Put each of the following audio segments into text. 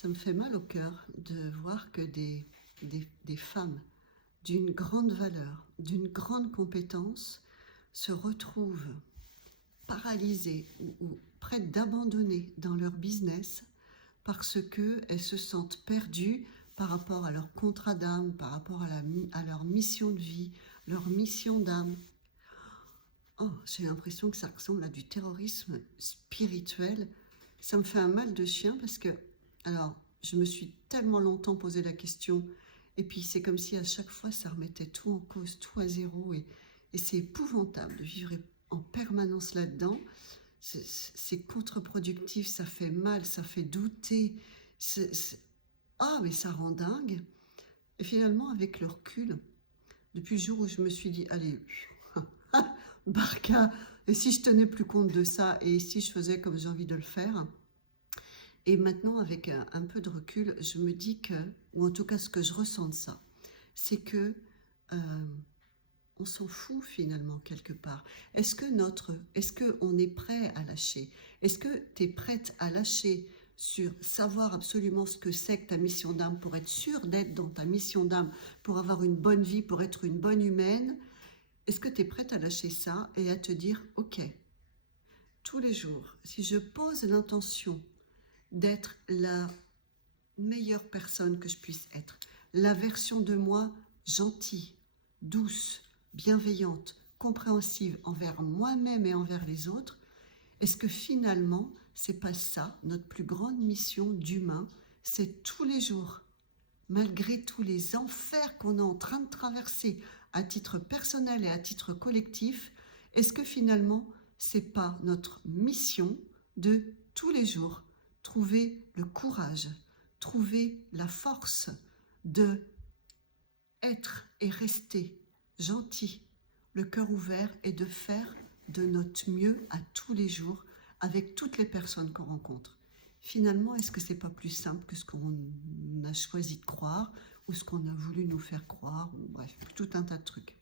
Ça me fait mal au cœur de voir que des femmes d'une grande valeur, d'une grande compétence, se retrouvent paralysées ou prêtes d'abandonner dans leur business parce qu'elles se sentent perdues par rapport à leur contrat d'âme, par rapport à leur mission de vie, leur mission d'âme. Oh, j'ai l'impression que ça ressemble à du terrorisme spirituel. Ça me fait un mal de chien parce que, alors, je me suis tellement longtemps posé la question, et puis c'est comme si à chaque fois ça remettait tout en cause, tout à zéro, et c'est épouvantable de vivre en permanence là-dedans. C'est contre-productif, ça fait mal, ça fait douter. Ah, mais ça rend dingue. Et finalement, avec le recul, depuis le jour où je me suis dit, allez, Barca, et si je tenais plus compte de ça, et si je faisais comme j'ai envie de le faire. Et maintenant, avec un peu de recul, je me dis que, ou en tout cas ce que je ressens de ça, c'est que on s'en fout finalement quelque part. Est-ce qu'on est prêt à lâcher? Est-ce que tu es prête à lâcher sur savoir absolument ce que c'est que ta mission d'âme, pour être sûre d'être dans ta mission d'âme, pour avoir une bonne vie, pour être une bonne humaine? Est-ce que tu es prête à lâcher ça et à te dire, ok, tous les jours, si je pose l'intention d'être la meilleure personne que je puisse être, la version de moi gentille, douce, bienveillante, compréhensive envers moi-même et envers les autres, est-ce que finalement, c'est pas ça notre plus grande mission d'humain? C'est tous les jours, malgré tous les enfers qu'on est en train de traverser à titre personnel et à titre collectif, est-ce que finalement, c'est pas notre mission de tous les jours trouver le courage, trouver la force de être et rester gentil, le cœur ouvert, et de faire de notre mieux à tous les jours avec toutes les personnes qu'on rencontre? Finalement, est-ce que c'est pas plus simple que ce qu'on a choisi de croire, ou ce qu'on a voulu nous faire croire, ou bref, tout un tas de trucs?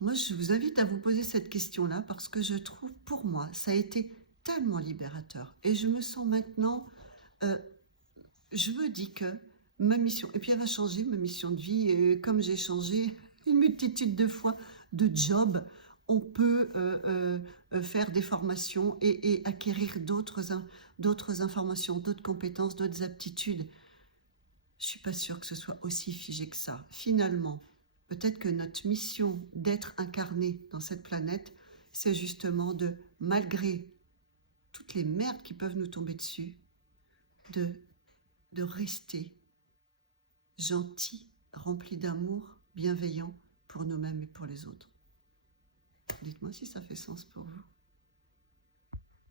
Moi, je vous invite à vous poser cette question-là parce que je trouve, pour moi, ça a été tellement libérateur. Et je me sens maintenant, je me dis que ma mission, et puis elle va changer, ma mission de vie, et comme j'ai changé une multitude de fois de job, on peut faire des formations et acquérir d'autres informations, d'autres compétences, d'autres aptitudes. Je ne suis pas sûre que ce soit aussi figé que ça. Finalement, peut-être que notre mission d'être incarné dans cette planète, c'est justement de, malgré toutes les merdes qui peuvent nous tomber dessus, de rester gentil, rempli d'amour, bienveillant pour nous-mêmes et pour les autres. Dites-moi si ça fait sens pour vous.